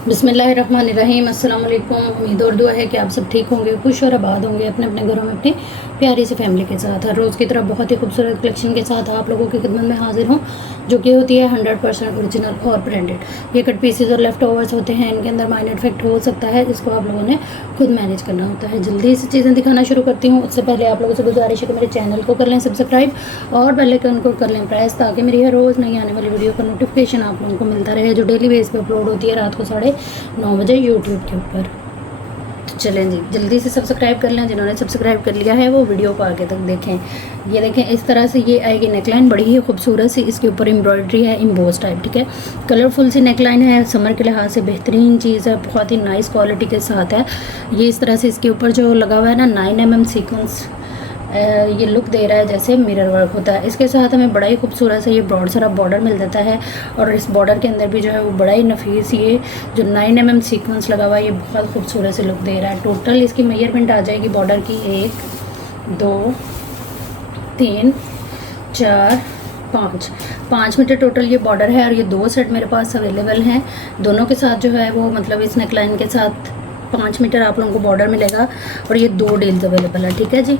बिस्मिल्लाहिर्रहमानिर्रहीम। अस्सलाम वालेकुम। उम्मीद और दुआ है कि आप सब ठीक होंगे, खुश और आबाद होंगे अपने अपने घरों में अपनी प्यारी सी फैमिली के साथ। हर रोज़ की तरह बहुत ही खूबसूरत कलेक्शन के साथ आप लोगों की खिदमत में हाजिर हूँ, जो कि होती है 100% ओरिजिनल और ब्रांडेड। ये कट पीसेज और लेफ्ट ओवर्स होते हैं, इनके अंदर माइनर इफेक्ट हो सकता है, इसको आप लोगों ने खुद मैनेज करना होता है। जल्दी से चीज़ें दिखाना शुरू करती हूँ, उससे पहले आप लोगों से गुजारिश है कि मेरे चैनल को कर लें सब्सक्राइब और बेल आइकन को कर लें प्रेस, ताकि मेरी हर रोज़ नई आने वाली वीडियो का नोटिफिकेशन आप लोगों को मिलता रहे, जो डेली बेस पे अपलोड होती है रात को 9:30 बजे यूट्यूब के ऊपर। तो चलें जी, जल्दी से सब्सक्राइब कर लें। जिन्होंने सब्सक्राइब कर लिया है वो वीडियो को आगे तक देखें। ये देखें, इस तरह से ये आएगी नेकलाइन, बड़ी ही खूबसूरत सी। इसके ऊपर एम्ब्रॉयडरी है, इम्बोस टाइप, ठीक है। कलरफुल सी नेकलाइन है, समर के लिहाज से बेहतरीन चीज़ है, बहुत ही नाइस क्वालिटी के साथ है। ये इस तरह से इसके ऊपर जो लगा हुआ है ना 9mm सीक्वेंस, ये लुक दे रहा है जैसे मिरर वर्क होता है। इसके साथ हमें बड़ा ही खूबसूरत सा ये ब्रॉड सारा बॉर्डर मिल जाता है, और इस बॉर्डर के अंदर भी जो है वो बड़ा ही नफीस ये जो 9mm सीक्वेंस लगा हुआ है, ये बहुत खूबसूरत से लुक दे रहा है। टोटल इसकी मेजरमेंट आ जाएगी बॉर्डर की 1 2 3 4 5 मीटर टोटल ये बॉर्डर है। और ये 2 सेट मेरे पास अवेलेबल हैं, दोनों के साथ जो है वो मतलब इस नेकलाइन के साथ 5 मीटर आप लोगों को बॉर्डर मिलेगा, और ये 2 डील्स अवेलेबल है, ठीक है जी।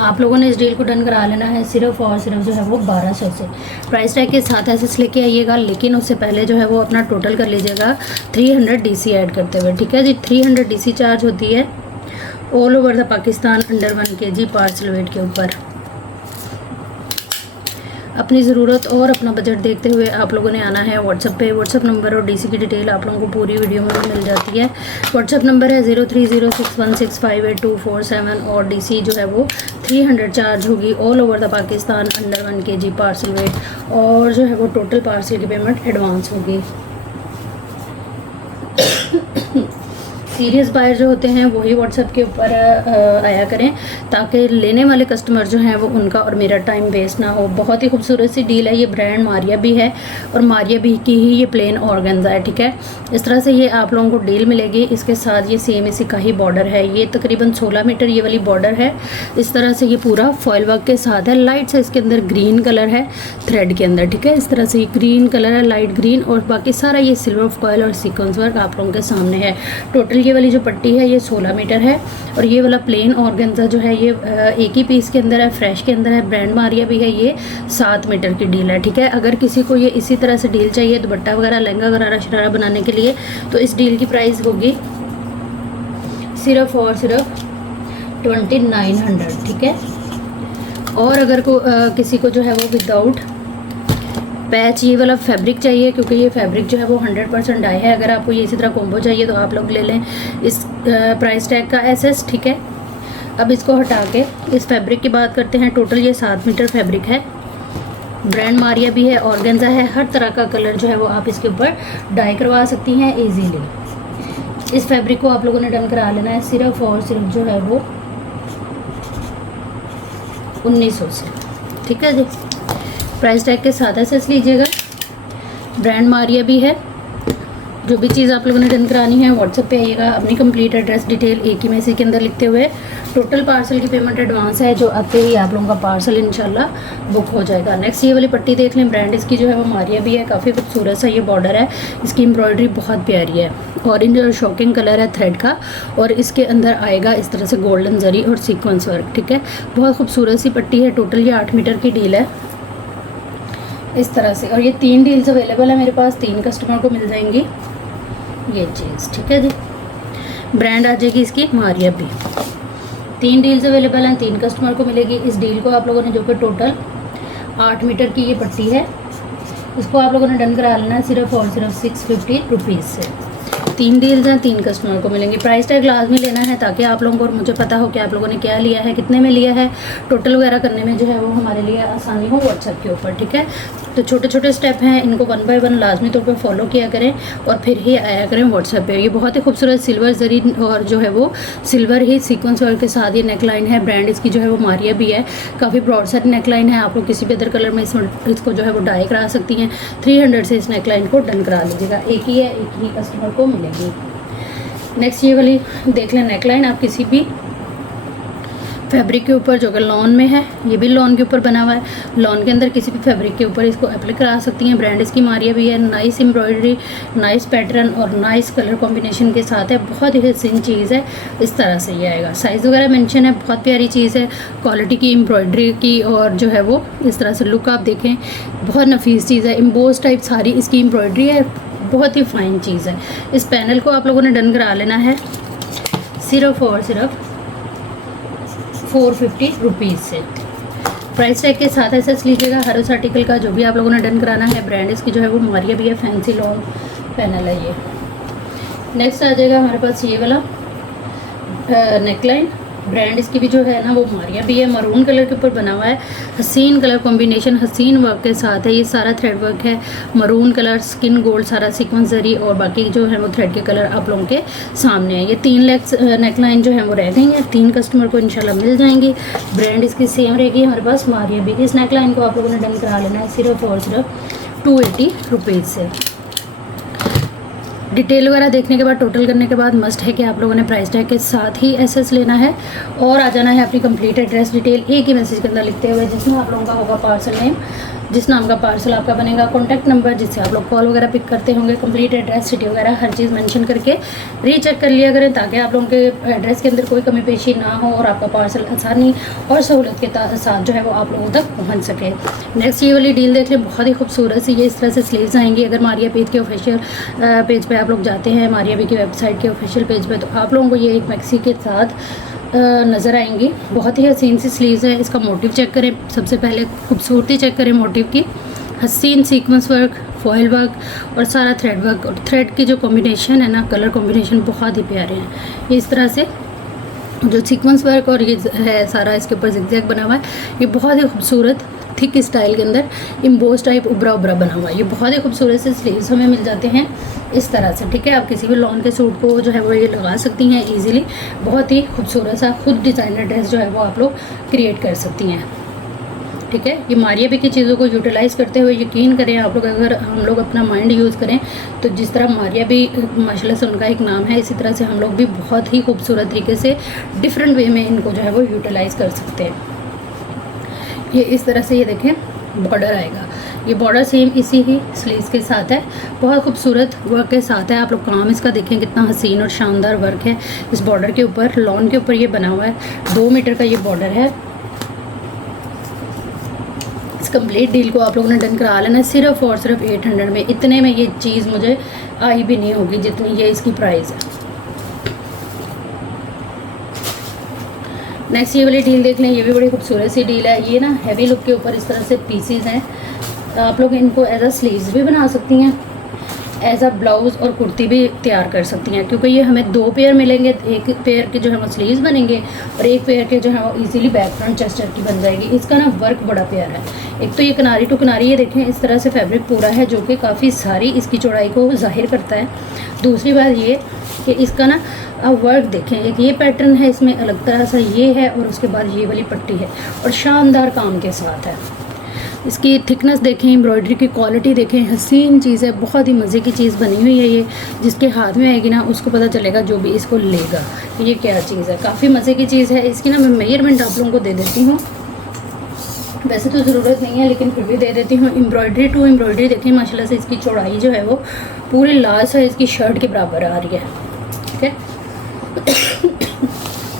आप लोगों ने इस डील को डन करा लेना है सिर्फ और सिर्फ जो है वो 1200 से। प्राइस टैग के साथ ऐसे लेके आइएगा, लेकिन उससे पहले जो है वो अपना टोटल कर लीजिएगा 300 डीसी ऐड करते हुए, ठीक है जी। 300 डीसी चार्ज होती है all over the Pakistan under 1 kg parcel weight के ऊपर। अपनी ज़रूरत और अपना बजट देखते हुए आप लोगों ने आना है व्हाट्सएप पे। व्हाट्सएप नंबर और डीसी की डिटेल आप लोगों को पूरी वीडियो में मिल जाती है। व्हाट्सएप नंबर है 0306165824 और डीसी जो है वो 300 चार्ज होगी all over the Pakistan under 1 kg parcel weight, और जो है वो टोटल पार्सल की पेमेंट एडवांस होगी। सीरियस बायर जो होते हैं वही व्हाट्सएप के ऊपर आया करें, ताकि लेने वाले कस्टमर जो हैं वो उनका और मेरा टाइम वेस्ट ना हो। बहुत ही खूबसूरत सी डील है। ये ब्रांड मारिया भी है, और मारिया भी की ही ये प्लेन ऑर्गेन्जा है, ठीक है। इस तरह से ये आप लोगों को डील मिलेगी। इसके साथ ये सेम इसी का ही बॉर्डर है, ये तकरीबन 16 मीटर ये वाली बॉर्डर है। इस तरह से ये पूरा फॉयल वर्क के साथ है। लाइट से इसके अंदर ग्रीन कलर है थ्रेड के अंदर, ठीक है। इस तरह से ये ग्रीन कलर है, लाइट ग्रीन, और बाकी सारा ये सिल्वर फॉयल और सीक्वेंस वर्क आप लोगों के सामने है। टोटल ये वाली जो पट्टी है ये 16 मीटर है, और ये वाला प्लेन ऑर्गेन्जा जो है ये एक ही पीस के अंदर है, फ्रेश के अंदर है, ब्रांड मारिया भी है। ये 7 मीटर की डील है, ठीक है। अगर किसी को ये इसी तरह से डील चाहिए दुपट्टा वगैरह लहंगा वगैरह शरारा बनाने के लिए, तो इस डील की प्राइस होगी सिर्फ और सिर्फ 2900, ठीक है। और अगर किसी को जो है वो विदाउट पैच ये वाला फैब्रिक चाहिए, क्योंकि ये फैब्रिक जो है वो 100% डाई है। अगर आपको ये इसी तरह कॉम्बो चाहिए तो आप लोग ले लें इस प्राइस टैग का एसएस, ठीक है। अब इसको हटा के इस फैब्रिक की बात करते हैं। टोटल ये 7 मीटर फैब्रिक है, ब्रांड मारिया भी है, ऑर्गेन्जा है। हर तरह का कलर जो है वो आप इसके ऊपर डाई करवा सकती हैं ईजीली। इस फैब्रिक को आप लोगों ने डन करा लेना है सिर्फ और सिर्फ जो है वो 1900 से, ठीक है जी। प्राइस टैग के साथ एसेस लीजिएगा। ब्रांड मारिया भी है। जो भी चीज़ आप लोगों ने डन करानी है व्हाट्सएप पे आइएगा, अपनी कंप्लीट एड्रेस डिटेल एक ही मैसेज के अंदर लिखते हुए। टोटल पार्सल की पेमेंट एडवांस है, जो आते ही आप लोगों का पार्सल इंशाल्लाह बुक हो जाएगा। नेक्स्ट ये वाली पट्टी देख लें, ब्रांड इसकी जो है वो मारिया भी है। काफ़ी खूबसूरत सा ये बॉर्डर है, इसकी एम्ब्रॉयडरी बहुत प्यारी है, ऑरेंज और शॉकिंग कलर है थ्रेड का, और इसके अंदर आएगा इस तरह से गोल्डन जरी और सीक्वेंस वर्क, ठीक है। बहुत खूबसूरत सी पट्टी है। टोटल ये 8 मीटर की डील है इस तरह से, और ये 3 डील्स अवेलेबल है मेरे पास, 3 कस्टमर को मिल जाएंगी ये चीज़, ठीक है जी। ब्रांड आ जाएगी इसकी मारिया भी। 3 डील्स अवेलेबल हैं, 3 कस्टमर को मिलेगी इस डील को। आप लोगों ने जो कि टोटल 8 मीटर की ये पट्टी है, इसको आप लोगों ने डन करा लेना है सिर्फ और सिर्फ 650 रुपीज़ से। 3 डील्स हैं, 3 कस्टमर को मिलेंगी। प्राइस टैग लाजमी लेना है, ताकि आप लोगों को और मुझे पता हो कि आप लोगों ने क्या लिया है, कितने में लिया है। टोटल वगैरह करने में जो है वो हमारे लिए आसानी हो व्हाट्सएप के ऊपर, ठीक है। तो छोटे छोटे स्टेप हैं, इनको 1 बाय 1 लाजमी तौर पे फॉलो किया करें, और फिर ही आया करें व्हाट्सएप पे। ये बहुत ही खूबसूरत सिल्वर जरी और जो है वो सिल्वर ही सीक्वेंस वर्क के साथ ये नेकलाइन है। ब्रांड इसकी जो है वो मारिया भी है। काफ़ी ब्रॉड सेट नेकलाइन है, आप लोग किसी भी अदर कलर में इसको जो है वो डाई करा सकती हैं। 300 से इस नेकलाइन को डन करा लीजिएगा। एक ही है, एक ही कस्टमर को मिलेगी। नेक्स्ट ये वाली देख लें नेकलाइन, आप किसी भी फैब्रिक के ऊपर जो कि लॉन में है, ये भी लॉन के ऊपर बना हुआ है। लॉन के अंदर किसी भी फैब्रिक के ऊपर इसको अप्लाई करा सकती हैं। ब्रांड इसकी मारिया भी है। नाइस एम्ब्रॉयडरी, नाइस पैटर्न और नाइस कलर कॉम्बिनेशन के साथ है। बहुत ही हसीन चीज़ है। इस तरह से ये आएगा। साइज़ वगैरह मेंशन है। बहुत प्यारी चीज़ है, क्वालिटी की एम्ब्रॉयडरी की, और जो है वो इस तरह से लुक आप देखें, बहुत नफीस चीज़ है। एम्बोस टाइप सारी इसकी एम्ब्रॉयडरी है, बहुत ही फाइन चीज़ है। इस पैनल को आप लोगों ने डन करा लेना है सिर्फ और सिर्फ 450 रुपीज़ से। प्राइस टैग के साथ ऐसा लीजिएगा हर उस आर्टिकल का जो भी आप लोगों ने डन कराना है। ब्रांड इसकी जो है वो मारिया भी है। फैंसी लॉन्ग पैनल है ये। नेक्स्ट आ जाएगा हमारे पास ये वाला नेकलाइन। ब्रांड इसकी भी जो है ना वो मारिया भी है। मरून कलर के ऊपर बना हुआ है। हसीन कलर कॉम्बिनेशन, हसीन वर्क के साथ है। ये सारा थ्रेड वर्क है। मरून कलर, स्किन गोल्ड, सारा सीक्वेंस जरी, और बाकी जो है वो थ्रेड के कलर आप लोगों के सामने है। ये 3 लेग्स नेकलाइन जो है वो रह गई हैं। 3 कस्टमर को इंशाल्लाह मिल जाएंगी। ब्रांड इसकी सेम रहेगी हमारे पास मारिया भी। इस नेकलाइन को आप लोगों ने डन करा लेना है सिर्फ और सिर्फ 280 रुपीज़ से। डिटेल वगैरह देखने के बाद, टोटल करने के बाद मस्ट है कि आप लोगों ने प्राइस टैग के साथ ही एसएस लेना है और आ जाना है अपनी कंप्लीट एड्रेस डिटेल एक ही मैसेज के अंदर लिखते हुए, जिसमें आप लोगों का होगा पार्सल नेम, जिस नाम का पार्सल आपका बनेगा, कॉन्टैक्ट नंबर जिससे आप लोग कॉल वगैरह पिक करते होंगे, कंप्लीट एड्रेस, सिटी वगैरह हर चीज़ मेंशन करके रीचेक कर लिया करें, ताकि आप लोगों के एड्रेस के अंदर कोई कमी पेशी ना हो और आपका पार्सल आसानी और सहूलत के साथ जो है वो आप लोगों तक पहुँच सके। नेक्स्ट ये वाली डील देख लें, बहुत ही खूबसूरत सी ये इस तरह से स्लीव्स आएंगी। अगर मारिया पेज के ऑफिशियल पेज पर आप लोग जाते हैं, मारिया बी की वेबसाइट के ऑफिशियल पेज पर, तो आप लोगों को ये एक मैक्सी के साथ नज़र आएंगी। बहुत ही हसीन सी स्लीव्स है। इसका मोटिव चेक करें, सबसे पहले खूबसूरती चेक करें मोटिव की। हसीन सीक्वेंस वर्क, फॉयल वर्क और सारा थ्रेड वर्क, और थ्रेड की जो कॉम्बिनेशन है ना, कलर कॉम्बिनेशन बहुत ही प्यारे हैं। ये इस तरह से जो सीक्वेंस वर्क और ये है सारा इसके ऊपर जिगजैग बना हुआ है, ये बहुत ही खूबसूरत थिक स्टाइल के अंदर इम्बोस टाइप उभरा उभरा बना हुआ है। ये बहुत ही खूबसूरत से स्लीव्स हमें मिल जाते हैं इस तरह से, ठीक है। आप किसी भी लॉन के सूट को जो है वो ये लगा सकती हैं इजीली। बहुत ही खूबसूरत सा खुद डिज़ाइनर ड्रेस जो है वो आप लोग क्रिएट कर सकती हैं, ठीक है। ये मारिया भी की चीज़ों को यूटिलाइज़ करते हुए यकीन करें आप लोग, अगर हम लोग अपना माइंड यूज़ करें तो जिस तरह मारिया भी माशाल्लाह से उनका एक नाम है, इसी तरह से हम लोग भी बहुत ही खूबसूरत तरीके से डिफरेंट वे में इनको जो है वो यूटिलाइज़ कर सकते हैं। ये इस तरह से ये देखें बॉर्डर आएगा। ये बॉर्डर सेम इसी ही स्लीव्स के साथ है, बहुत खूबसूरत वर्क के साथ है। आप लोग काम इसका देखें कितना हसीन और शानदार वर्क है इस बॉर्डर के ऊपर। लॉन के ऊपर ये बना हुआ है, 2 मीटर का ये बॉर्डर है। इस कंप्लीट डील को आप लोगों ने डन करा लेना सिर्फ और सिर्फ 800 में। इतने में ये चीज़ मुझे आई भी नहीं होगी जितनी ये इसकी प्राइस है। नेक्स्ट ये वाली डील देख लें, ये भी बड़ी खूबसूरत सी डील है। ये ना हैवी लुक के ऊपर इस तरह से पीसीज हैं। आप लोग इनको एज अ स्लीव्स भी बना सकती हैं, एज अ ब्लाउज़ और कुर्ती भी तैयार कर सकती हैं, क्योंकि ये हमें 2 पेयर मिलेंगे। एक पेयर के जो है वो स्लीव्स बनेंगे और एक पेयर के जो है वो इजीली बैक फ्रंट चेस्ट की बन जाएगी। इसका ना वर्क बड़ा प्यारा है। एक तो ये किनारी टू किनारी ये देखें इस तरह से फैब्रिक पूरा है, जो कि काफ़ी सारी इसकी चौड़ाई को जाहिर करता है। दूसरी बात ये कि इसका ना आप वर्क देखें, एक ये पैटर्न है इसमें अलग तरह सा ये है, और उसके बाद ये वाली पट्टी है और शानदार काम के साथ है। इसकी थिकनेस देखें, एम्ब्रॉयडरी की क्वालिटी देखें, हसीन चीज़ है, बहुत ही मज़े की चीज़ बनी हुई है। ये जिसके हाथ में आएगी ना उसको पता चलेगा, जो भी इसको लेगा, ये क्या चीज़ है। काफ़ी मज़े की चीज़ है। इसकी ना मैं मेजरमेंट आप लोगों को दे देती हूँ, वैसे तो ज़रूरत नहीं है लेकिन फिर भी दे देती हूँ। एम्ब्रॉयडरी टू एम्ब्रॉयडरी देखें, माशाल्लाह से इसकी चौड़ाई जो है वो पूरे लास्ट है इसकी शर्ट के बराबर आ रही है, ठीक है।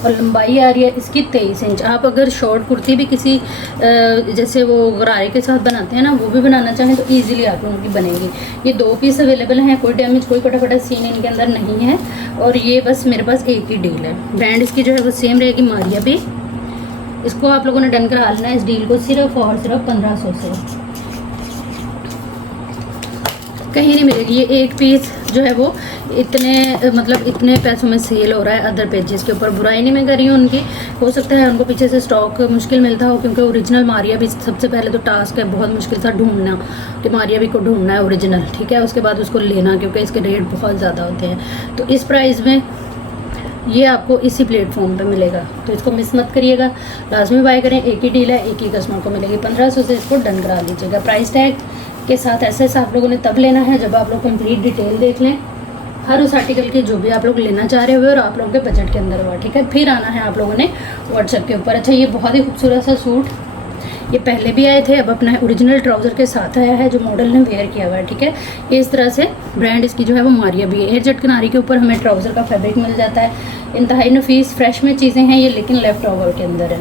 और लंबाई आ रही है इसकी 23 इंच। आप अगर शॉर्ट कुर्ती भी किसी जैसे वो गरारे के साथ बनाते हैं ना, वो भी बनाना चाहें तो इजीली आप लोगों की बनेगी। ये 2 पीस अवेलेबल हैं, कोई डैमेज कोई कटा सीन इनके अंदर नहीं है, और ये बस मेरे पास एक ही डील है। ब्रांड इसकी जो है वो सेम रहेगी, मारिया भी। इसको आप लोगों ने डन करा लेना है इस डील को सिर्फ और सिर्फ 1500 से, कहीं नहीं मिलेगी। ये एक पीस जो है वो इतने पैसों में सेल हो रहा है अदर पेजेस के ऊपर। बुराई नहीं मैं कर रही हूँ उनकी, हो सकता है उनको पीछे से स्टॉक मुश्किल मिलता हो, क्योंकि ओरिजिनल मारिया भी सबसे पहले तो टास्क है बहुत मुश्किल था ढूंढना, कि मारिया भी को ढूंढना है ओरिजिनल, ठीक है। उसके बाद उसको लेना, क्योंकि इसके रेट बहुत ज़्यादा होते हैं। तो इस प्राइस में ये आपको इसी प्लेटफॉर्म पे मिलेगा, तो इसको मिस मत करिएगा, लाजमी बाय करें। एक ही डील है, एक ही कस्टमर को मिलेगी। 1500 से इसको डन करा लीजिएगा। प्राइस टैग के साथ ऐसे आप लोगों ने तब लेना है जब आप लोग कंप्लीट डिटेल देख लें, हर उस आर्टिकल की जो भी आप लोग लेना चाह रहे हो और आप लोगों के बजट के अंदर हुआ, ठीक है। फिर आना है आप लोगों ने व्हाट्सएप के ऊपर। अच्छा, ये बहुत ही खूबसूरत सा सूट, ये पहले भी आए थे, अब अपना ओरिजिनल ट्राउज़र के साथ आया है जो मॉडल ने वेयर किया हुआ है, ठीक है। ये इस तरह से ब्रांड इसकी जो है वो मारिया भी है। एयर जेट किनारी के ऊपर हमें ट्राउज़र का फैब्रिक मिल जाता है। इंतहाई नफीस फ्रेश में चीज़ें हैं ये, लेकिन लेफ्ट ओवर के अंदर है।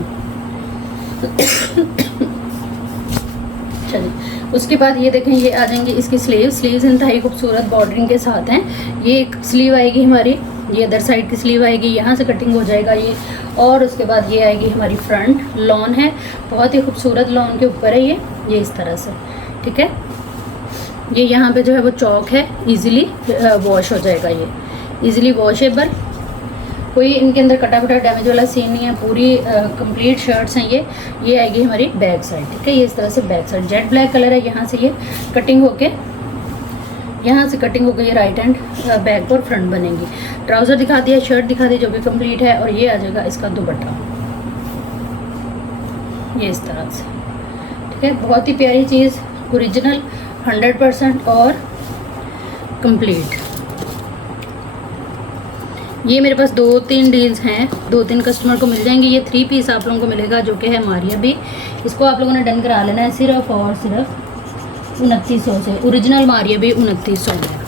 चलिए, उसके बाद ये देखें, ये आ जाएंगे इसकी स्लीव्स इंतहाई खूबसूरत बॉर्डरिंग के साथ हैं। ये एक स्लीव आएगी हमारी, ये अदर साइड की स्लीव आएगी, यहाँ से कटिंग हो जाएगा ये। और उसके बाद ये आएगी हमारी फ्रंट, लॉन है, बहुत ही खूबसूरत लॉन के ऊपर है ये इस तरह से, ठीक है। ये यहाँ पे जो है वो चौक है, इजीली वॉश हो जाएगा, ये इजीली वॉशेबल, कोई इनके अंदर कटा कटा डैमेज वाला सीन नहीं है। पूरी कंप्लीट शर्ट्स हैं ये आएगी हमारी बैक साइड, ठीक है। ये इस तरह से back side jet black colour है, यहाँ से ये कटिंग होके, यहाँ से कटिंग हो गई, राइट हैंड बैक और फ्रंट बनेगी। ट्राउज़र दिखा दिया, शर्ट दिखा दी, जो भी कंप्लीट है। और ये आ जाएगा इसका दुपट्टा, ये इस तरह से, ठीक है। बहुत ही प्यारी चीज़, ओरिजिनल 100% और कंप्लीट। ये मेरे पास 2-3 डील्स हैं, 2-3 कस्टमर को मिल जाएंगे। ये 3 पीस आप लोगों को मिलेगा जो कि है मारिया भी। इसको आप लोगों ने डन करा लेना है सिर्फ और सिर्फ 2900 से। ओरिजिनल मारिया भी 2900 में।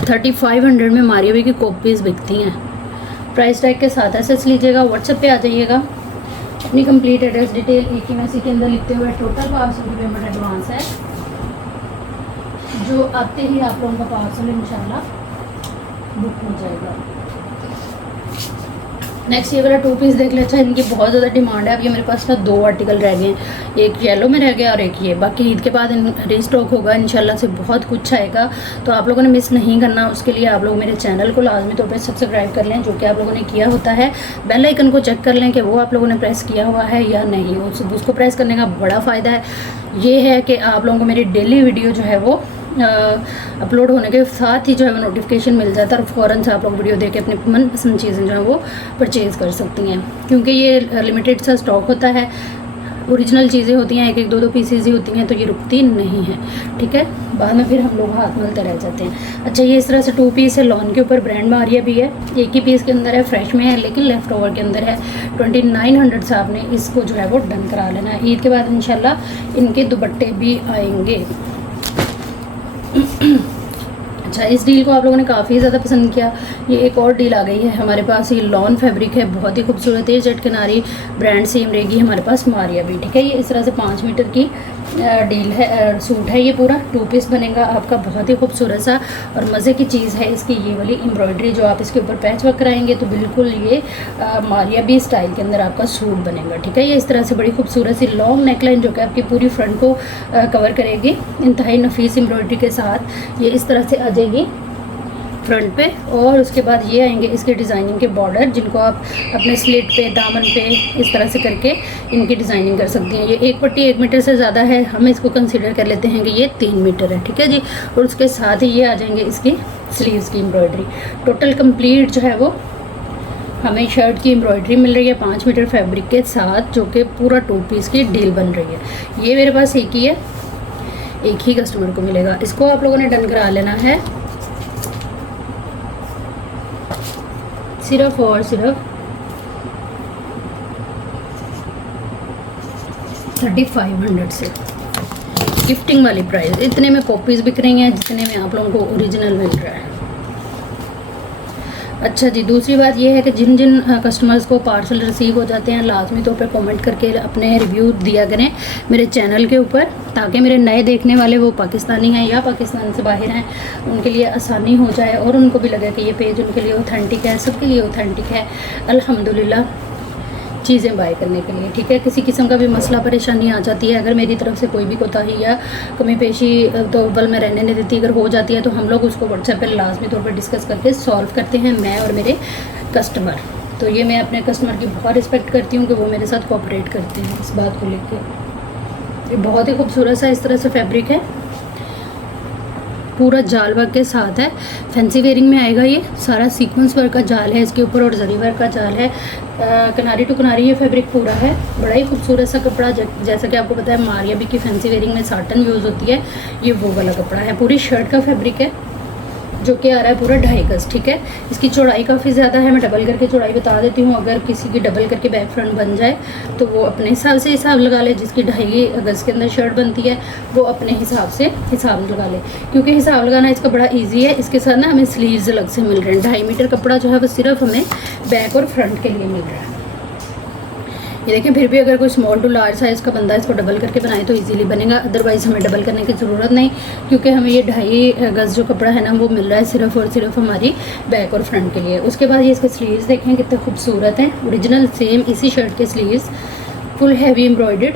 3500 में मारिया भी की कॉपीज़ बिकती हैं। प्राइस टैग के साथ एसेस लीजिएगा, व्हाट्सएप पे आ जाइएगा। अपनी कंप्लीट एड्रेस डिटेल एक ही मैसेज के अंदर लिखते हुए टोटल पार्सल की पेमेंट एडवांस है, जो आते ही आप लोगों का पार्सल इंशाल्लाह बुक हो जाएगा। नेक्स्ट ये वाला 2 पीस देख ले। अच्छा, इनकी बहुत ज़्यादा डिमांड है। अब ये मेरे पास ना 2 आर्टिकल रह गए हैं, एक येलो में रह गया और एक ये। बाकी ईद के बाद इन रीस्टॉक होगा इंशाल्लाह से, बहुत कुछ आएगा, तो आप लोगों ने मिस नहीं करना। उसके लिए आप लोग मेरे चैनल को लाजमी तौर पे सब्सक्राइब कर लें, जो कि आप लोगों ने किया होता है। बेल आइकन को चेक कर लें कि वो आप लोगों ने प्रेस किया हुआ है या नहीं। उसको प्रेस करने का बड़ा फ़ायदा है ये है कि आप लोगों को मेरी डेली वीडियो जो है वो अपलोड होने के साथ ही जो है वो नोटिफिकेशन मिल जाता है और फ़ौरन से आप लोग वीडियो देख के अपनी मनपसंद चीज़ें जो है वो परचेज़ कर सकती हैं, क्योंकि ये लिमिटेड सा स्टॉक होता है। ओरिजिनल चीज़ें होती हैं, एक 2 पीसेज ही होती हैं, तो ये रुकती नहीं है, ठीक है। बाद में फिर हम लोग हाथ मलते रह जाते हैं। अच्छा, ये इस तरह से 2 पीस है, लॉन के ऊपर ब्रांड मारिया भी है। एक ही पीस के अंदर है, फ्रेश में है, लेकिन लेफ्ट ओवर के अंदर है। 2900 से आपने इसको जो है वो डन करा लेना है। ईद के बाद इंशाल्लाह इनके दुपट्टे भी आएंगे। अच्छा, इस डील को आप लोगों ने काफ़ी ज़्यादा पसंद किया। ये एक और डील आ गई है हमारे पास, ये लॉन फैब्रिक है, बहुत ही खूबसूरत है। जेट किनारी ब्रांड सेम रहेगी हमारे पास मारिया भी, ठीक है। ये इस तरह से 5 मीटर की डील है, सूट है ये पूरा। 2 पीस बनेगा आपका, बहुत ही खूबसूरत सा। और मज़े की चीज़ है इसकी ये वाली एम्ब्रॉयडरी, जो आप इसके ऊपर पैच वर्क कराएंगे तो बिल्कुल ये मारिया भी स्टाइल के अंदर आपका सूट बनेगा, ठीक है। ये इस तरह से बड़ी खूबसूरत सी लॉन्ग नेकलाइन जो कि आपकी पूरी फ्रंट को कवर करेगी, इंतहाई नफीस एम्ब्रॉयडरी के साथ। ये इस तरह से आ जाएगी फ्रंट पे। और उसके बाद ये आएंगे इसके डिज़ाइनिंग के बॉर्डर, जिनको आप अपने स्लिट पे, दामन पे इस तरह से करके इनकी डिज़ाइनिंग कर सकती हैं। ये एक पट्टी 1 मीटर से ज़्यादा है, हम इसको कंसीडर कर लेते हैं कि ये 3 मीटर है, ठीक है जी। और उसके साथ ही ये आ जाएंगे इसकी स्लीव्स की एम्ब्रॉयडरी। टोटल कंप्लीट जो है वो हमें शर्ट की एम्ब्रॉयडरी मिल रही है 5 मीटर फैब्रिक के साथ, जो कि पूरा 2 पीस की डील बन रही है। ये मेरे पास एक ही है, एक ही कस्टमर को मिलेगा। इसको आप लोगों ने डन करा लेना है सिर्फ और सिर्फ 3500 से। गिफ्टिंग वाली प्राइस, इतने में कॉपीज़ बिक रही हैं जितने में आप लोगों को ओरिजिनल मिल रहा है। अच्छा जी, दूसरी बात ये है कि जिन जिन कस्टमर्स को पार्सल रिसीव हो जाते हैं, लाजमी तौर पे कमेंट करके अपने रिव्यू दिया करें मेरे चैनल के ऊपर, ताकि मेरे नए देखने वाले वो पाकिस्तानी हैं या पाकिस्तान से बाहर हैं, उनके लिए आसानी हो जाए और उनको भी लगे कि ये पेज उनके लिए ऑथेंटिक है, सबके लिए ऑथेंटिक है अल्हम्दुलिल्लाह चीज़ें बाय करने के लिए, ठीक है। किसी किस्म का भी मसला परेशानी आ जाती है, अगर मेरी तरफ से कोई भी कोताही या कमी पेशी तो बल में रहने नहीं देती, अगर हो जाती है तो हम लोग उसको व्हाट्सएप पर लाजमी तौर पर डिस्कस करके सॉल्व करते हैं, मैं और मेरे कस्टमर। तो ये मैं अपने कस्टमर की बहुत रिस्पेक्ट करती हूँ कि वो मेरे साथ कोऑपरेट करते हैं इस बात को लेकर। ये बहुत ही खूबसूरत सा इस तरह से फैब्रिक है, पूरा जाल वर्क के साथ है, फैंसी वेयरिंग में आएगा। ये सारा सीक्वेंस वर्क का जाल है इसके ऊपर और जरी वर्क का जाल है। किनारी टू किनारी ये फैब्रिक पूरा है, बड़ा ही खूबसूरत सा कपड़ा। जैसा कि आपको पता है मारिया भी की फैंसी वेयरिंग में साटन यूज़ होती है, ये वो वाला कपड़ा है। पूरी शर्ट का फैब्रिक है जो कि आ रहा है पूरा 2.5 गज, ठीक है। इसकी चौड़ाई काफ़ी ज़्यादा है, मैं डबल करके चौड़ाई बता देती हूँ। अगर किसी की डबल करके बैक फ्रंट बन जाए तो वो अपने हिसाब से हिसाब लगा ले। जिसकी 2.5 गज के अंदर शर्ट बनती है वो अपने हिसाब से हिसाब लगा ले, क्योंकि हिसाब लगाना इसका बड़ा ईजी है। इसके साथ ना हमें स्लीव्स अलग से मिल रहे हैं। 2.5 मीटर कपड़ा जो है वो सिर्फ हमें बैक और फ्रंट के लिए मिल रहा है। ये देखें, फिर भी अगर कोई स्मॉल टू लार्ज साइज़ का बंदा इसको डबल करके बनाए तो इजीली बनेगा, अदरवाइज़ हमें डबल करने की ज़रूरत नहीं, क्योंकि हमें ये 2.5 गज जो कपड़ा है ना वो मिल रहा है सिर्फ और सिर्फ हमारी बैक और फ्रंट के लिए। उसके बाद ये इसके स्लीव्स देखें कितने खूबसूरत हैं, ओरिजिनल सेम इसी शर्ट के sleeves, full heavy embroidered,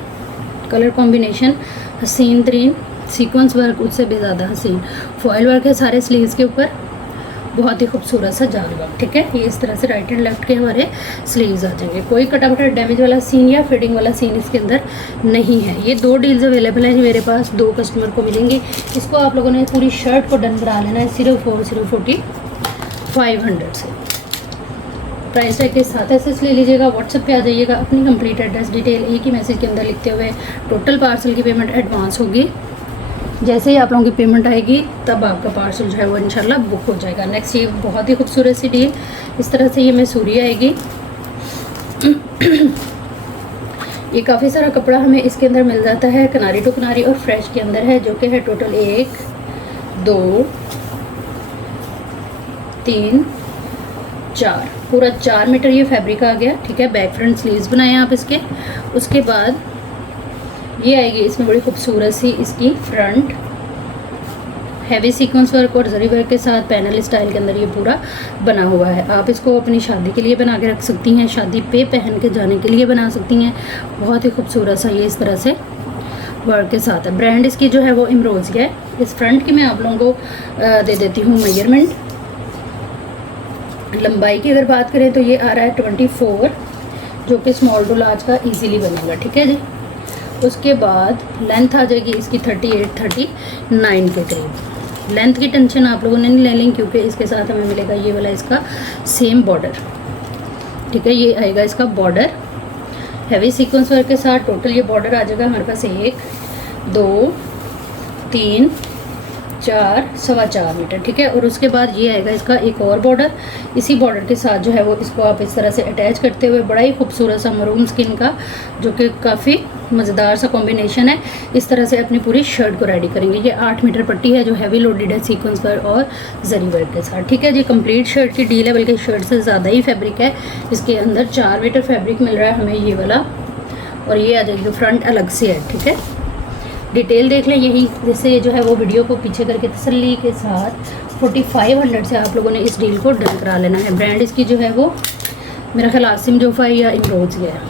colour combination हसीन तरीन, सीक्वेंस वर्क उससे भी ज़्यादा हसीन, फॉयल वर्क है सारे स्लीव्स के ऊपर, बहुत ही खूबसूरत सा जाल वर्क, ठीक है। ये इस तरह से राइट एंड लेफ्ट के हमारे स्लीव्स आ जाएंगे। कोई कटाफटा डैमेज वाला सीन या फिटिंग वाला सीन इसके अंदर नहीं है। ये 2 डील्स अवेलेबल हैं मेरे पास, 2 कस्टमर को मिलेंगी। इसको आप लोगों ने पूरी शर्ट को डन करा लेना है सिर्फ और सिर्फ 4500 से। प्राइस टैग के साथ ऐसे ले लीजिएगा, व्हाट्सएप पे आ जाइएगा, अपनी कंप्लीट एड्रेस डिटेल एक ही मैसेज के अंदर लिखते हुए टोटल पार्सल की पेमेंट एडवांस होगी। जैसे ही आप लोगों की पेमेंट आएगी तब आपका पार्सल जो है वो इंशाल्लाह बुक हो जाएगा। नेक्स्ट ये बहुत ही खूबसूरत सी डील, इस तरह से ये मैसूरी आएगी। ये काफ़ी सारा कपड़ा हमें इसके अंदर मिल जाता है, किनारी टू किनारी और फ्रेश के अंदर है, जो कि है टोटल 1 2 3 4, पूरा 4 मीटर ये फैब्रिक आ गया, ठीक है। बैक फ्रंट स्लीव्स बनाए आप इसके। उसके बाद ये आएगी इसमें बड़ी खूबसूरत सी इसकी फ्रंट, हैवी सीक्वेंस वर्क और जरी वर्क के साथ पैनल स्टाइल के अंदर ये पूरा बना हुआ है। आप इसको अपनी शादी के लिए बना के रख सकती हैं, शादी पे पहन के जाने के लिए बना सकती हैं। बहुत ही खूबसूरत सा ये इस तरह से वर्क के साथ है। ब्रांड इसकी जो है वो इम्रोजिया है। इस फ्रंट की मैं आप लोगों को दे देती हूँ मेजरमेंट। लंबाई की अगर बात करें तो ये आ रहा है 24, जो कि स्मॉल टू लार्ज का ईजीली बनेगा, ठीक है जी। उसके बाद लेंथ आ जाएगी इसकी 38-39 के करीब। लेंथ की टेंशन आप लोगों ने नहीं ले ली, क्योंकि इसके साथ हमें मिलेगा ये वाला इसका सेम बॉर्डर, ठीक है। ये आएगा इसका बॉर्डर हैवी सीक्वेंस वर्क के साथ। टोटल ये बॉर्डर आ जाएगा हमारे पास 1 2 3 4 4.25 मीटर, ठीक है। और उसके बाद ये आएगा इसका एक और बॉर्डर, इसी बॉर्डर के साथ जो है वो इसको आप इस तरह से अटैच करते हुए, बड़ा ही खूबसूरत सा मरून स्किन का, जो कि काफ़ी मज़ेदार सा कॉम्बिनेशन है, इस तरह से अपनी पूरी शर्ट को रेडी करेंगे। ये 8 मीटर पट्टी है जो हैवी लोडेड है सीक्वेंस वर्क और जरी वर्क के साथ, ठीक है जी। कंप्लीट शर्ट की डील है, बल्कि शर्ट से ज़्यादा ही फैब्रिक है। इसके अंदर 4 मीटर फैब्रिक मिल रहा है हमें ये वाला, और ये आ जाएगी फ्रंट अलग से है, ठीक है। डिटेल देख लें यही, जैसे जो है वो वीडियो को पीछे करके तसल्ली के साथ 4500 से आप लोगों ने इस डील को डन करा लेना है। ब्रांड इसकी जो है वो मेरा ख्याल आसिम जोफा या इम्रोजिया है।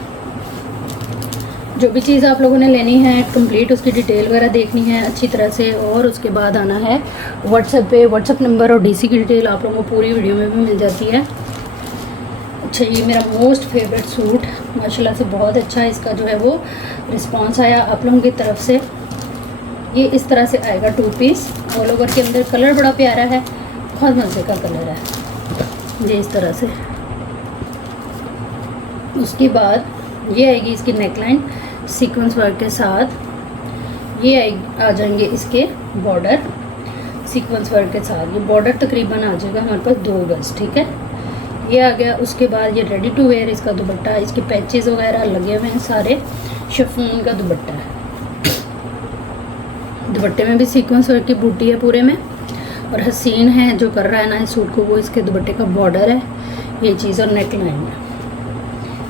जो भी चीज़ आप लोगों ने लेनी है कंप्लीट उसकी डिटेल वगैरह देखनी है अच्छी तरह से, और उसके बाद आना है व्हाट्सएप पे। व्हाट्सएप नंबर और डीसी की डिटेल आप लोगों को पूरी वीडियो में भी मिल जाती है। अच्छा, ये मेरा मोस्ट फेवरेट सूट माशाल्लाह से बहुत अच्छा इसका जो है वो रिस्पांस आया आप लोगों की तरफ से। ये इस तरह से आएगा 2 पीस ऑल ओवर के अंदर। कलर बड़ा प्यारा है, बहुत मज़े का कलर है ये इस तरह से। उसके बाद ये आएगी इसकी नेकलाइन सीक्वेंस वर्क के साथ। ये आ जाएंगे इसके बॉर्डर सीक्वेंस वर्क के साथ। ये बॉर्डर तकरीबन आ जाएगा हमारे पास 2 गज, ठीक है। ये आ गया। उसके बाद ये रेडी टू वेयर इसका दुपट्टा, इसके पैचेस वगैरह लगे हुए हैं सारे, शिफॉन का दुपट्टा है। दुपट्टे में भी सीक्वेंस वर्क की बूटी है पूरे में, और हसीन है जो कर रहा है ना इस सूट को वो इसके दुपट्टे का बॉर्डर है ये चीज़, और नेक लाइन है।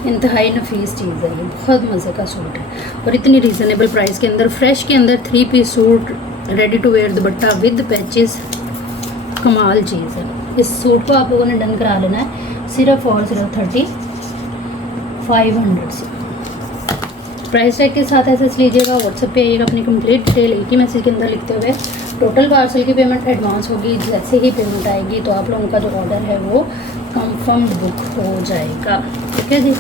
इंतहाई नफीस चीज़ है ये, बहुत मज़े का सूट है और इतनी रीज़नेबल प्राइस के अंदर। फ्रेश के अंदर 3 piece suit, ready to wear dupatta with patches, कमाल चीज़ है। इस सूट को आप लोगों ने डन करा लेना है सिर्फ और सिर्फ 3500 से। प्राइस टैग के साथ ऐसे लीजिएगा, व्हाट्सएप पे आइएगा, अपनी कंप्लीट डिटेल एक ही मैसेज के अंदर लिखते हुए टोटल पार्सल की पेमेंट एडवांस होगी। जैसे ही पेमेंट आएगी तो आप लोगों का जो ऑर्डर है वो कंफर्म बुक हो जाएगा, ठीक है जी।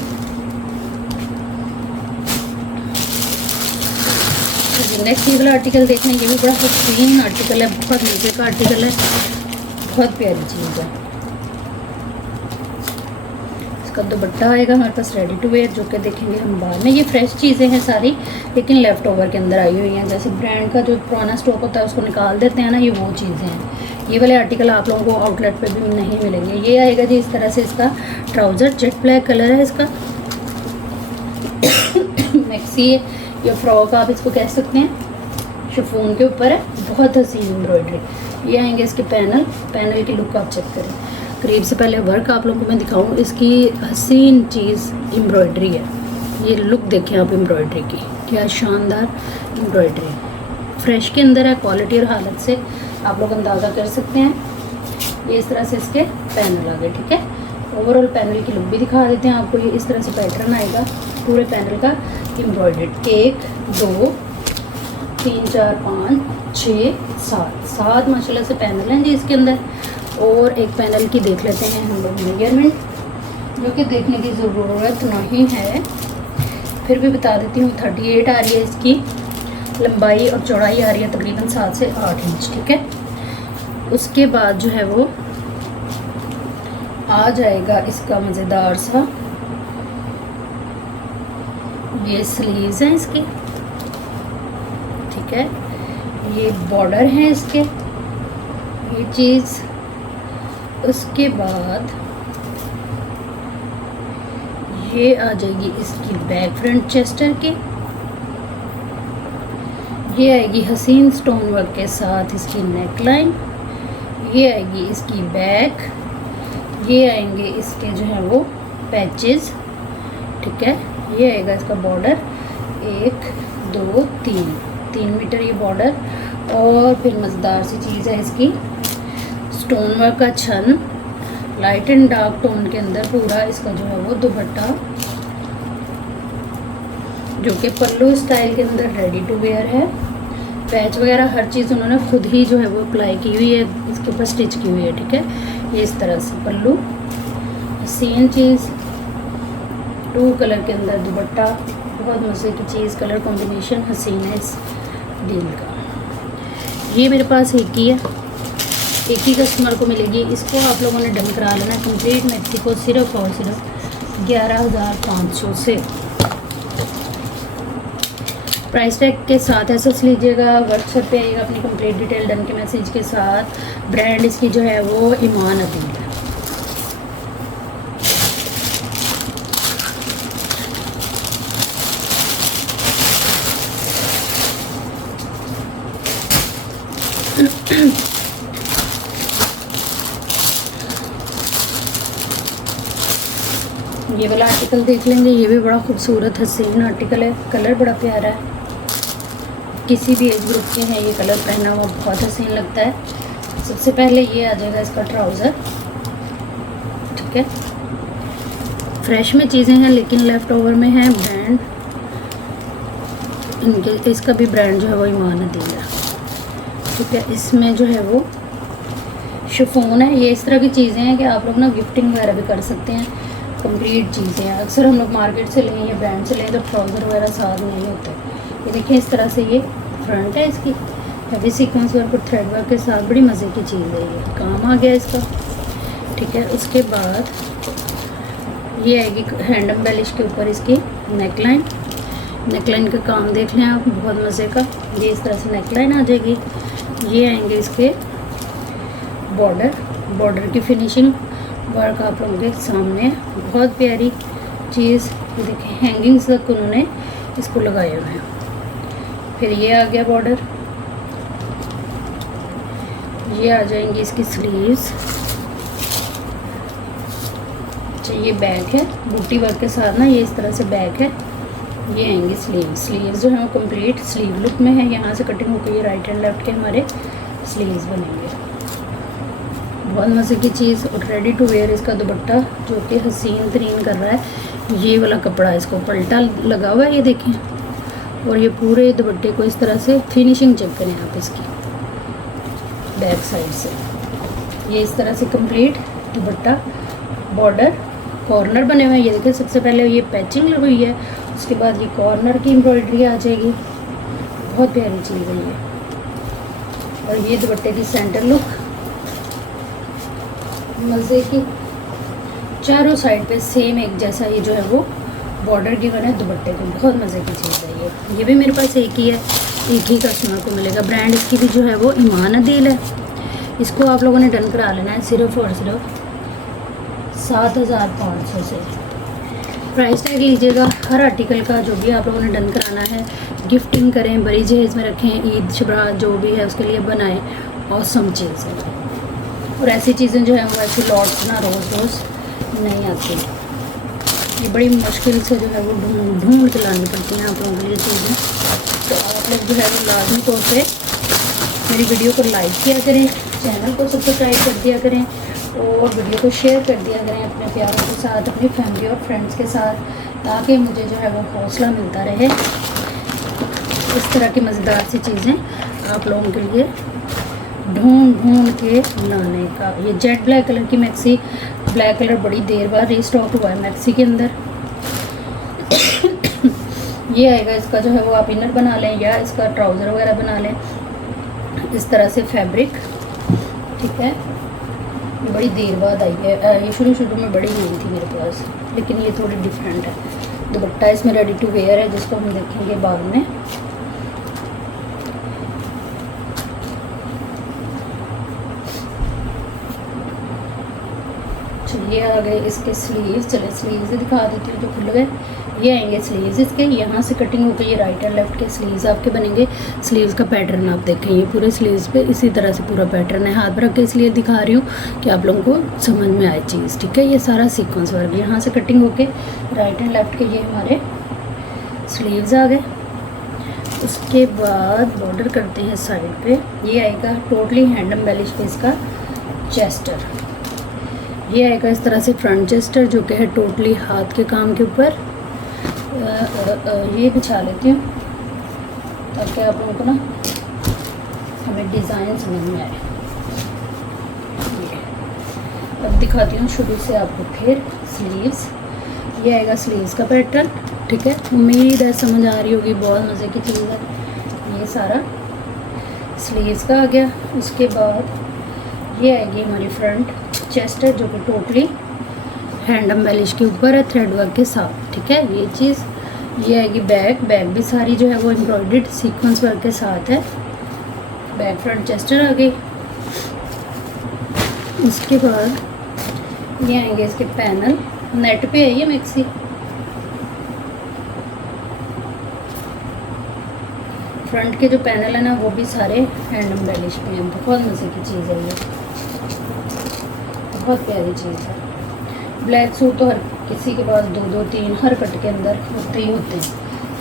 नेक्स्ट ये वाला आर्टिकल देखने, ये भी बड़ा हसीन आर्टिकल है, बहुत मजे का आर्टिकल है, बहुत प्यारी चीज़ है। इसका दुपट्टा आएगा हमारे पास रेडी टू वेयर, जो कि देखेंगे हम बाद में। ये फ्रेश चीज़ें हैं सारी, लेकिन लेफ़्ट ओवर के अंदर आई हुई हैं। जैसे ब्रांड का जो पुराना स्टॉक होता है उसको निकाल देते हैं ना, ये वो चीज़ें हैं। ये वाले आर्टिकल आप लोगों को आउटलेट पे भी नहीं मिलेंगे। ये आएगा जी इस तरह से, इसका ट्राउज़र जेट ब्लैक कलर है इसका। मैक्सी है या फ्रॉक आप इसको कह सकते हैं, शिफॉन के ऊपर है, बहुत हसीन एम्ब्रॉयडरी। ये आएंगे इसके पैनल की लुक आप चेक करें करीब से। पहले वर्क आप लोगों को मैं दिखाऊं, इसकी हसीन चीज़ एम्ब्रॉयडरी है। ये लुक देखें आप एम्ब्रॉयडरी की, क्या शानदार एम्ब्रॉयडरी, फ्रेश के अंदर है। क्वालिटी और हालत से आप लोग अंदाज़ा कर सकते हैं। ये इस तरह से इसके पैनल आ गए, ठीक है। ओवरऑल पैनल की लुक भी दिखा देते हैं आपको। ये इस तरह से पैटर्न आएगा पूरे पैनल का एम्ब्रॉयडर्ड। 1 2 3 4 5 6 7 माशाल्लाह से पैनल हैं जी इसके अंदर। और एक पैनल की देख लेते हैं हम लोग मेजरमेंट, जो कि देखने की ज़रूरत नहीं है, फिर भी बता देती हूँ। 38 आ रही है इसकी लंबाई और चौड़ाई आ रही है तकरीबन 7 से 8 इंच, ठीक है। उसके बाद जो है वो आ जाएगा इसका मज़ेदार सा, ये स्लीव्स हैं इसके, ठीक है। ये बॉर्डर हैं इसके, ये चीज़। उसके बाद ये आ जाएगी इसकी बैक फ्रंट चेस्टर की। ये आएगी हसीन स्टोन वर्क के साथ इसकी नेक लाइन। ये आएगी इसकी बैक। ये आएंगे इसके जो है वो पैचेस, ठीक है। ये आएगा इसका बॉर्डर 1 2 3 मीटर ये बॉर्डर। और फिर मज़ेदार सी चीज़ है इसकी स्टोन वर्क का छन, लाइट एंड डार्क टोन के अंदर पूरा इसका जो है वो दुपट्टा, जो कि पल्लू स्टाइल के अंदर रेडी टू वेयर है। पैच वगैरह हर चीज़ उन्होंने खुद ही जो है वो अप्लाई की हुई है, इसके ऊपर स्टिच की हुई है, ठीक है। ये इस तरह से पल्लू, सेम चीज़ 2 कलर के अंदर दुपट्टा, बहुत मज़े की चीज़, कलर कॉम्बिनेशन हसीन है इस डील का। ये मेरे पास एक ही है, एक ही कस्टमर को मिलेगी। इसको आप लोगों ने डन करा लेना कंप्लीट मैक्सी को सिर्फ और सिर्फ 11,500 से। प्राइस टैग के साथ एसएस लीजिएगा, व्हाट्सएप पे आइएगा अपनी कंप्लीट डिटेल डन के मैसेज के साथ। ब्रांड इसकी जो है वो ईमान अदील है। ये वाला आर्टिकल देख लेंगे, ये भी बड़ा खूबसूरत हसीन आर्टिकल है, कलर बड़ा प्यारा है। किसी भी एज ग्रुप के हैं ये कलर पहना हुआ बहुत हसीन लगता है। सबसे पहले ये आ जाएगा इसका ट्राउज़र, ठीक है। फ्रेश में चीज़ें हैं लेकिन लेफ़्ट ओवर में है ब्रांड इनके, इसका भी ब्रांड जो है वो ईमान अदील है, ठीक है। इसमें जो है वो शिफॉन है। ये इस तरह की चीज़ें हैं कि आप लोग ना गिफ्टिंग वगैरह भी कर सकते हैं, कंप्लीट चीज़ें हैं। अक्सर हम लोग मार्केट से लें या ब्रांड से लें तो ट्राउज़र वगैरह साथ नहीं होते। ये देखिए इस तरह से ये फ्रंट है इसकी, हैवी सीक्वेंस वर्क और थ्रेड वर्क के साथ, बड़ी मज़े की चीज़ है, ये काम आ गया इसका, ठीक है। उसके बाद ये आएगी हैंड एम्बेलिश के ऊपर इसकी नेकलाइन। नेकलाइन का काम देख लें आप, बहुत मज़े का। ये इस तरह से नेकलाइन आ जाएगी। ये आएंगे इसके बॉर्डर की फिनिशिंग वर्क आप लोगों के सामने, बहुत प्यारी चीज़। देखिए हैंगिंग्स तक उन्होंने इसको लगाए हुए हैं। फिर ये आ गया बॉर्डर। ये आ जाएंगी इसकी स्लीव्स। अच्छा ये बैक है बूटी वर्क के साथ ना, ये इस तरह से बैक है। ये आएंगी स्लीव्स जो है वो कंप्लीट स्लीव लुक में है। यहाँ से कटिंग होकर ये राइट एंड लेफ्ट के हमारे स्लीव्स बनेंगे, बहुत मज़े की चीज़। और रेडी टू वेयर इसका दुपट्टा जो कि हसीन तरीन कर रहा है। ये वाला कपड़ा इसको पल्टा लगा हुआ है, ये देखें। और ये पूरे दुपट्टे को इस तरह से फिनिशिंग चेक करें आप इसकी बैक साइड से। ये इस तरह से कंप्लीट दुपट्टा, बॉर्डर, कॉर्नर बने हुए हैं। ये देखिए सबसे पहले ये पैचिंग लगी हुई है, उसके बाद ये कॉर्नर की एम्ब्रॉयडरी आ जाएगी, बहुत प्यारी चीज़ है ये। और ये दुपट्टे की सेंटर लुक मज़े की, चारों साइड पे सेम एक जैसा ये जो है वो बॉर्डर गिवन है दुपट्टे को। बहुत मज़े की चीज़ है ये भी मेरे पास एक ही है, एक ही कस्टमर को मिलेगा। ब्रांड इसकी भी जो है वो ईमान अदील है। इसको आप लोगों ने डन करा लेना है सिर्फ और सिर्फ 7,500 से। प्राइस टैग लीजिएगा हर आर्टिकल का, जो भी आप लोगों ने डन कराना है। गिफ्टिंग करें, बड़ी जहेज़ में रखें, ईद शबरा जो भी है उसके लिए बनाएं। औसम चीज़ है। और ऐसी चीज़ें जो है वो ऐसी लॉट्स ना रोज़ रोज़ नहीं आती, ये बड़ी मुश्किल से जो है वो ढूंढ के लानी पड़ती हैं आप लोगों के लिए चीज़ें। तो आप लोग जो है वो लाजमी तौर पे मेरी वीडियो को लाइक किया करें, चैनल को सब्सक्राइब कर दिया करें और वीडियो को शेयर कर दिया करें अपने प्यारों के साथ, अपनी फैमिली और फ्रेंड्स के साथ, ताकि मुझे जो है वो हौसला मिलता रहे इस तरह की मज़ेदार सी चीज़ें आप लोगों के लिए ढूंढ के लाने का। ये जेट ब्लैक कलर की मैक्सी, ब्लैक कलर बड़ी देर बाद रीस्टॉक हुआ है मैक्सी के अंदर। ये आएगा, इसका जो है वो आप इनर बना लें या इसका ट्राउज़र वगैरह बना लें, इस तरह से फैब्रिक, ठीक है। ये बड़ी देर बाद आई है, ये शुरू में बड़ी नहीं थी मेरे पास, लेकिन ये थोड़ी डिफरेंट है। दुपट्टा इसमें रेडी टू वेयर है, जिसको हम देखेंगे बाद में। ये आ गए इसके स्लीव्स। चले स्लीव्स दिखा देती हूँ जो खुल गए। ये आएंगे स्लीव्स इसके, यहाँ से कटिंग होकर ये राइट एंड लेफ्ट के स्लीव्स आपके बनेंगे। स्लीव्स का पैटर्न आप देखें, ये पूरे स्लीव्स पे इसी तरह से पूरा पैटर्न है। हाथ पर रख के इसलिए दिखा रही हूँ कि आप लोगों को समझ में आए चीज़, ठीक है। ये सारा सीक्वेंस वर्क, यहाँ से कटिंग होके राइट एंड लेफ्ट के ये हमारे स्लीव्स आ गए। उसके बाद बॉर्डर करते हैं साइड पे। ये आएगा टोटली हैंड एम्बेलिश पे इसका चेस्टर। ये आएगा इस तरह से फ्रंट चेस्टर, जो कि है टोटली हाथ के काम के ऊपर। ये बिछा लेती हूँ ताकि आप लोगों को ना हमें डिज़ाइन समझ में आए। अब दिखाती हूँ शुरू से आपको फिर स्लीव्स। ये आएगा स्लीव्स का पैटर्न, ठीक है। उम्मीद है समझ आ रही होगी, बहुत मज़े की चीज़ है। ये सारा स्लीव्स का आ गया। उसके बाद ये आएगी हमारी फ्रंट चेस्ट है, जो कि टोटली हैंड एम्बेलिश के ऊपर है थ्रेड वर्क के साथ, ठीक है। ये चीज़ ये आएगी बैक। बैक भी सारी जो है वो एम्ब्रॉयडर्ड सीक्वेंस वर्क के साथ है। बैक फ्रंट चेस्टर आ गई। उसके बाद ये आएंगे इसके पैनल। नेट पे है ये मैक्सी। फ्रंट के जो पैनल है ना वो भी सारे हैंड एम्बेलिश पे हैं। बहुत मज़े की चीज़ है ये, बहुत प्यारी चीज़ है। ब्लैक सूट तो हर किसी के पास 2-2 3 हर कट के अंदर होते ही होते हैं,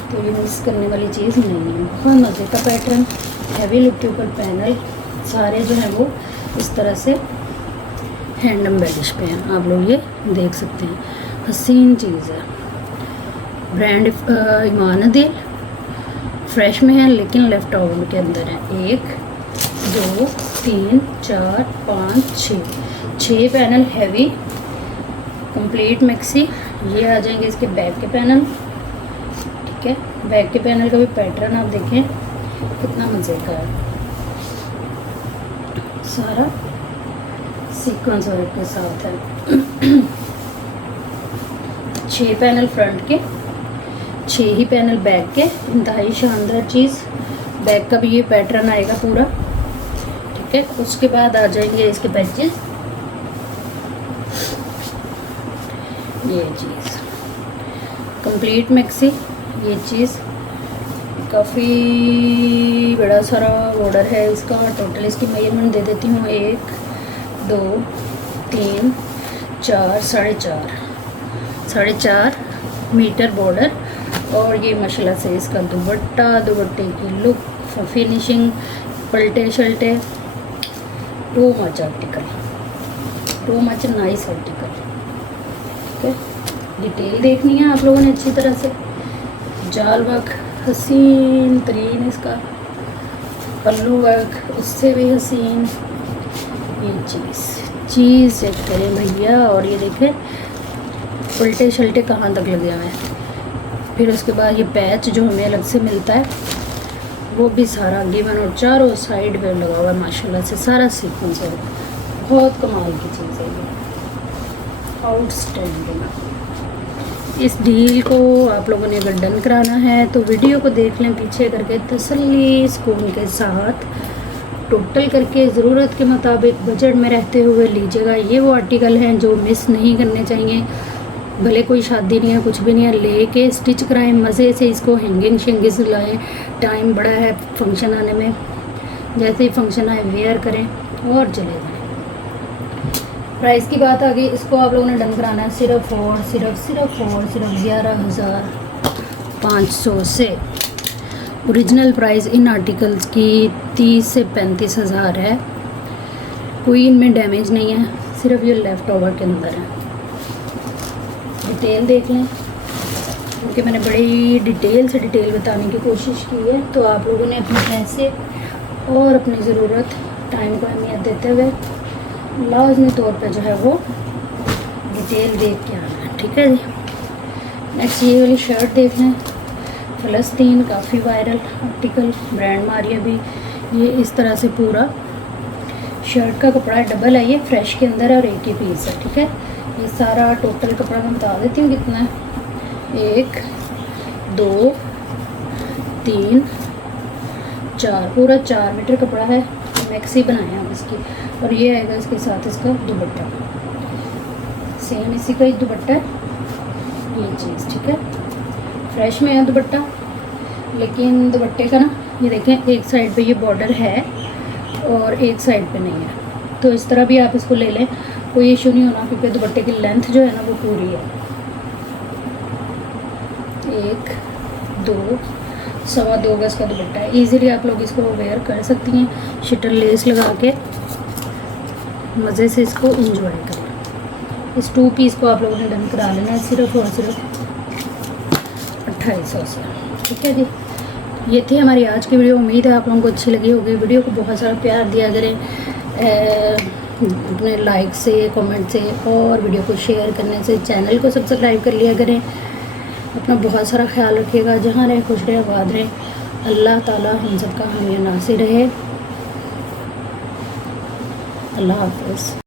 तो ये मिस करने वाली चीज़ नहीं है। बहुत मज़े का पैटर्न, हैवी लुक के ऊपर पैनल सारे जो है वो इस तरह से हैंड एम्बेलिश पे हैं। आप लोग ये देख सकते हैं, हसीन चीज़ है। ब्रांड ईमान अदील, फ्रेश में है लेकिन लेफ्ट ओवर के अंदर है। 1 2 3 4 5 6 पैनल हैवी कंप्लीट मैक्सी। ये आ जाएंगे इसके बैक के पैनल, ठीक है। बैक के पैनल का भी पैटर्न आप देखें कितना मज़े का है। सारा सीक्वेंस वर्क के साथ है। 6 पैनल फ्रंट के, 6 ही पैनल बैक के। इंतहाई शानदार चीज़। बैक का भी ये पैटर्न आएगा पूरा, ठीक है। उसके बाद आ जाएंगे इसके पैचेस। ये चीज़ कंप्लीट मैक्सी। ये चीज़ काफ़ी बड़ा सारा बॉर्डर है इसका। टोटल इसकी मेजरमेंट दे देती हूँ। 1 2 3 4 4.5 मीटर बॉर्डर। और ये माशाल्लाह से इसका दुपट्टे की लुक, फिनिशिंग, पलटे शल्टे, too much article, too much nice article, ठीक है। डिटेल देखनी है आप लोगों ने अच्छी तरह से। जाल वर्क हसीन तरीन, इसका पल्लू वर्क उससे भी हसीन। ये चीज़ चेक करें भैया। और ये देखें उल्टे शल्टे कहाँ तक लगे हुए हैं। फिर उसके बाद ये पैच जो हमें अलग से मिलता है वो भी सारा गिवन और चारों साइड पे लगा हुआ है माशाल्लाह से। सारा सीक्वेंस है, बहुत कमाल की चीज़ है ये। आउटस्टैंडिंग। इस डील को आप लोगों ने अगर डन कराना है तो वीडियो को देख लें पीछे करके तसल्ली सुकून के साथ, टोटल करके ज़रूरत के मुताबिक बजट में रहते हुए लीजिएगा। ये वो आर्टिकल हैं जो मिस नहीं करने चाहिए, भले कोई शादी नहीं है, कुछ भी नहीं है, लेके स्टिच कराएं मज़े से, इसको हैंगिंग शेंगिंग लाएँ। टाइम बड़ा है फंक्शन आने में, जैसे ही फंक्शन आए वेयर करें और चले जाएँ। प्राइस की बात आ गई, इसको आप लोगों ने डन कराना है सिर्फ 11,500 से। ओरिजिनल प्राइस इन आर्टिकल्स की 30 से 35,000 है। कोई इनमें डैमेज नहीं है, सिर्फ ये लेफ़्ट ओवर के अंदर है। डिटेल देख लें, क्योंकि मैंने बड़ी डिटेल से डिटेल बताने की कोशिश की है, तो आप लोगों ने अपने पैसे और अपनी ज़रूरत टाइम को अहमियत देते हुए लाजमी तौर पे जो है वो डिटेल देख के आना है, ठीक है जी। नेक्स्ट ये वाली शर्ट देख लें, फ़लस्तीन, काफ़ी वायरल आर्टिकल, ब्रांड मारिया भी। ये इस तरह से पूरा शर्ट का कपड़ा डबल है, ये फ्रेश के अंदर है और एक ही पीस है, ठीक है। ये सारा टोटल कपड़ा मैं बता देती हूँ कितना है। 1 2 3 4, पूरा 4 मीटर कपड़ा है। मैक्सी बनाए हम इसकी, और ये आएगा इसके साथ इसका दुपट्टा, सेम इसी का ही दुपट्टा है ये चीज़, ठीक है। फ्रेश में है दुपट्टा, लेकिन दुपट्टे का ना ये देखें एक साइड पे ये बॉर्डर है और एक साइड पे नहीं है, तो इस तरह भी आप इसको ले लें, कोई इशू नहीं होना, क्योंकि दुपट्टे की लेंथ जो है ना वो पूरी है। 1 2 सवा 2 गज का दुपट्टा है, ईज़िली आप लोग इसको वेयर कर सकती हैं। शटर लेस लगा के मज़े से इसको एंजॉय करें। इस 2 पीस को आप लोगों ने डन करा लेना है सिर्फ और सिर्फ 2800 से, ठीक है जी। ये थी हमारी आज की वीडियो, उम्मीद है आप लोगों को अच्छी लगी होगी। वीडियो को बहुत सारा प्यार दिया करें अपने लाइक से, कमेंट से, और वीडियो को शेयर करने से। चैनल को सब्सक्राइब कर लिया करें। अपना बहुत सारा ख्याल रखिएगा, जहाँ रहे खुश रहे, आबाद रहे। अल्लाह ताला हम सबका हामी नासिर रहे। अल्लाह हाफ़िज़।